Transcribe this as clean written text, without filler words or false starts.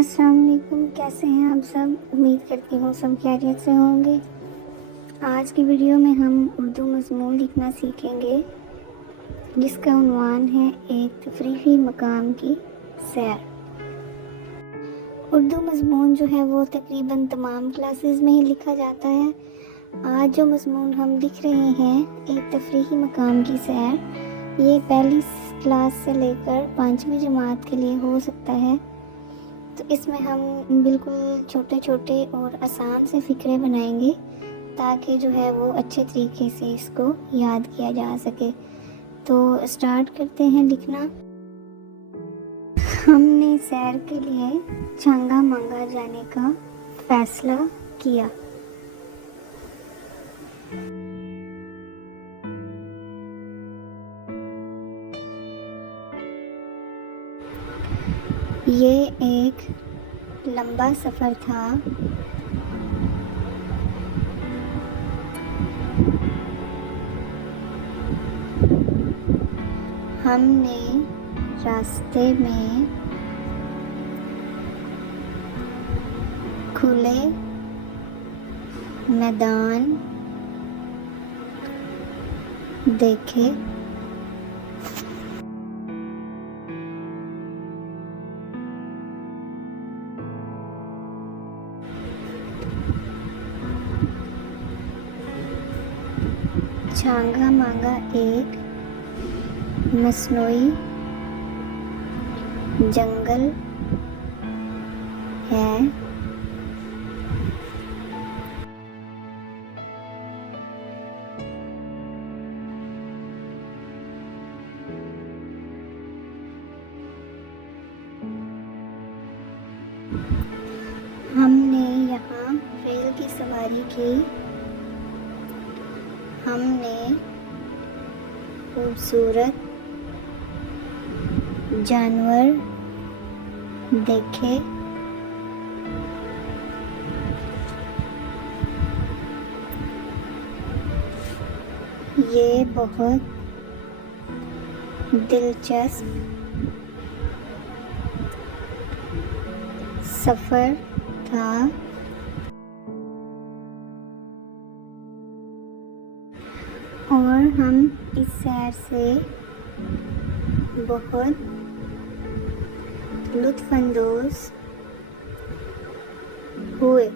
अस्सलाम वालेकुम, कैसे हैं आप सब। उम्मीद करती हूँ सब खैरियत से होंगे। आज की वीडियो में हम उर्दू मज़मून लिखना सीखेंगे जिसका उन्वान है एक तफरीही मकाम की सैर। उर्दू मज़मून जो है वो तकरीबन तमाम क्लासेस में ही लिखा जाता है। आज जो मज़मून हम लिख रहे हैं एक तफरीही मकाम की सैर, ये पहली क्लास से लेकर 5वीं जमात के लिए हो सकता है। तो इसमें हम बिल्कुल छोटे छोटे और आसान से फ़िक्रे बनाएंगे ताकि जो है वो अच्छे तरीके से इसको याद किया जा सके। तो स्टार्ट करते हैं लिखना। हमने सैर के लिए चांगा मांगा जाने का फ़ैसला किया। ये एक लंबा सफ़र था। हमने रास्ते में खुले मैदान देखे। चांगा मांगा एक मसनूई जंगल है। हमने यहाँ रेल की सवारी की। हमने खूबसूरत जानवर देखे। ये बहुत दिलचस्प सफ़र था। और हम इस सैर से बहुत लुत्फ़अंदोज़ हुए।